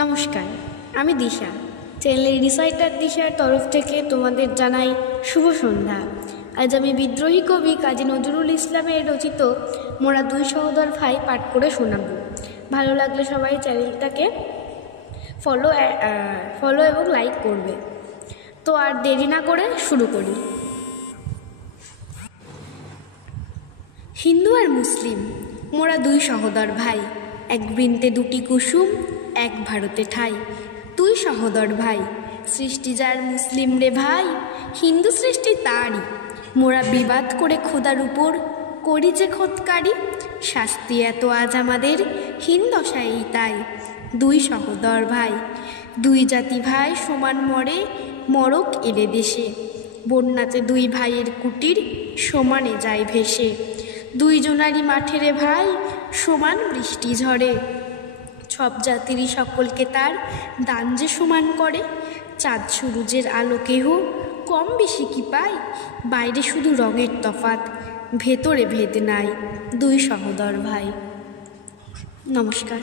নমস্কার, আমি দিশা। Channel reciter দিশার তরফ থেকে তোমাদের জানাই শুভ সন্ধ্যা। আজ আমি বিদ্রোহী কবি কাজী নজরুল ইসলামের রচিত মোরা দুই সহোদর ভাই পাঠ করে শোনাব। ভালো লাগলে সবাই চ্যানেলটাকে ফলো এবং লাইক করবে। তো আর দেরি না করে শুরু করি। হিন্দু আর মুসলিম মোরা দুই সহোদর ভাই, এক বৃন্তে দুটি কুসুম, এক ভারতে ঠাই। দুই সহোদর ভাই, সৃষ্টি যার মুসলিম রে ভাই, হিন্দু সৃষ্টি তারই। মোরা বিবাদ করে খোদার উপর করি যে খোদকারি। শাস্তি এত আজ আমাদের হীন দশাই তাই। দুই সহোদর ভাই, দুই জাতি ভাই সমান মরে, মরক এলে দেশে। বন্যাতে দুই ভাইয়ের কুটির সমানে যায় ভেসে। দুইজনারই মাঠেরে ভাই সমান বৃষ্টি ঝরে। সব জাতিরই সকলকে তার দান যে সমান করে। চাঁদ সূরুজের আলো কেহ কম বেশি কি পায়, বাইরে শুধু রঙের তফাৎ, ভেতরে ভেদ নাই। দুই সহোদর ভাই। নমস্কার।